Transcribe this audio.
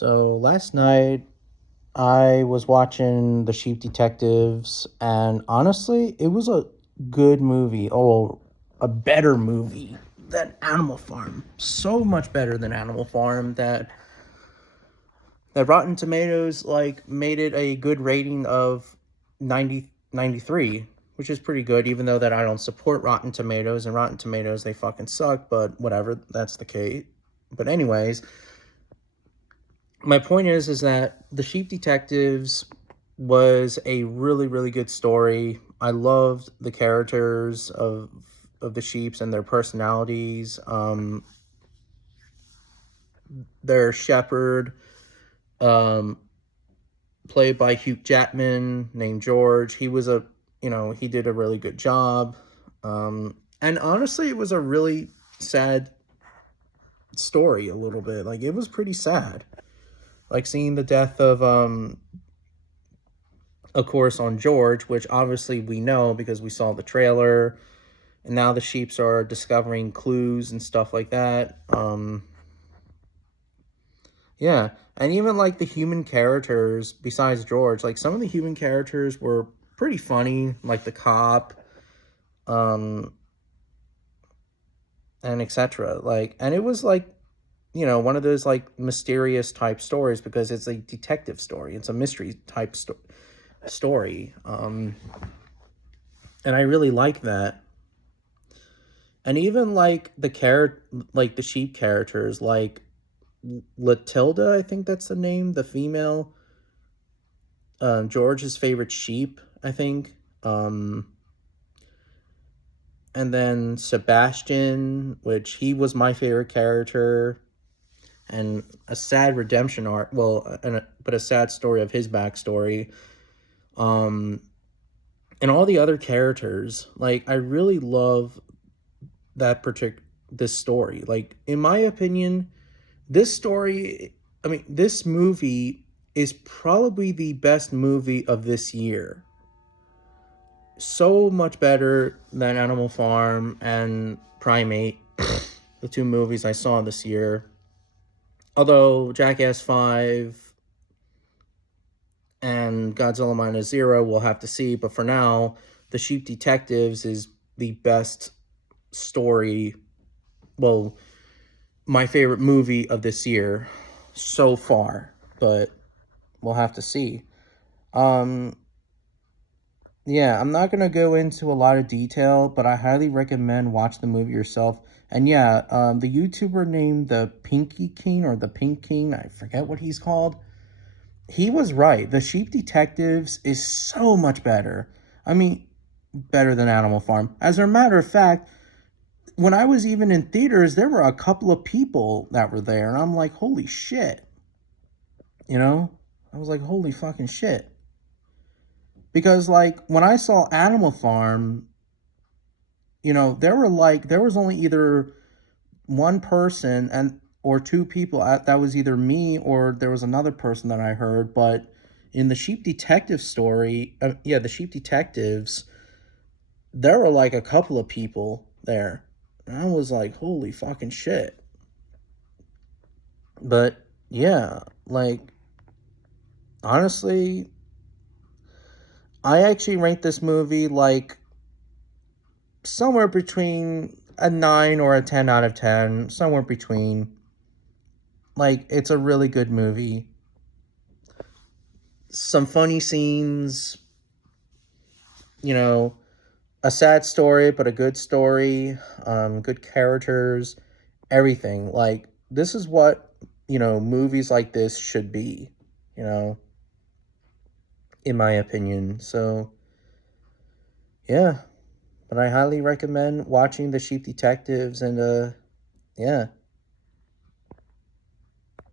So last night I was watching The Sheep Detectives, and honestly, it was a good movie. Oh, a better movie than Animal Farm. So much better than Animal Farm that Rotten Tomatoes made it a good rating of 93, which is pretty good, even though that I don't support Rotten Tomatoes, and Rotten Tomatoes, they fucking suck, but whatever, that's the case. But anyways, my point is that The Sheep Detectives was a really really good story. I loved the characters of the sheeps and their personalities. Their shepherd, um, played by Hugh Jackman, named George. He was he did a really good job. And honestly, it was a really sad story. A little bit, like, it was pretty sad. Like, seeing the death of course, on George, which obviously we know because we saw the trailer, and now the sheeps are discovering clues and stuff like that. Yeah, and even like the human characters besides George, like some of the human characters were pretty funny, like the cop, um, and etc. Like, and it was like, one of those like mysterious type stories because it's a detective story. It's a mystery type story. And I really like that. And even like like the sheep characters, like Latilda, I think that's the name, the female, George's favorite sheep, I think. And then Sebastian, which he was my favorite character, and a sad redemption arc. Well, but a sad story of his backstory. Um, and all the other characters, like, I really love this story. Like, in my opinion, this story, I mean, this movie is probably the best movie of this year. So much better than Animal Farm and Primate, the two movies I saw this year. Although Jackass 5 and Godzilla Minus Zero we'll have to see, but for now, The Sheep Detectives is the best story. Well, my favorite movie of this year so far, but we'll have to see. Um, yeah, I'm not gonna go into a lot of detail, but I highly recommend watch the movie yourself. And yeah, the YouTuber named the Pinky King or the Pink King, I forget what he's called. He was right. The Sheep Detectives is so much better. I mean, better than Animal Farm. As a matter of fact, when I was even in theaters, there were a couple of people that were there, and I'm like, holy shit. You know? I was like, holy fucking shit. Because, like, when I saw Animal Farm, there was only either one person or two people that was either me or there was another person that I heard. But in the Sheep Detective story, the Sheep Detectives, there were like a couple of people there. And I was like, holy fucking shit. But yeah, like, honestly, I actually rate this movie like somewhere between a 9 or a 10 out of 10, somewhere between. Like, it's a really good movie. Some funny scenes, you know, a sad story, but a good story, good characters, everything. Like, this is what, movies like this should be, you know, in my opinion. So, yeah. But I highly recommend watching The Sheep Detectives, and, yeah.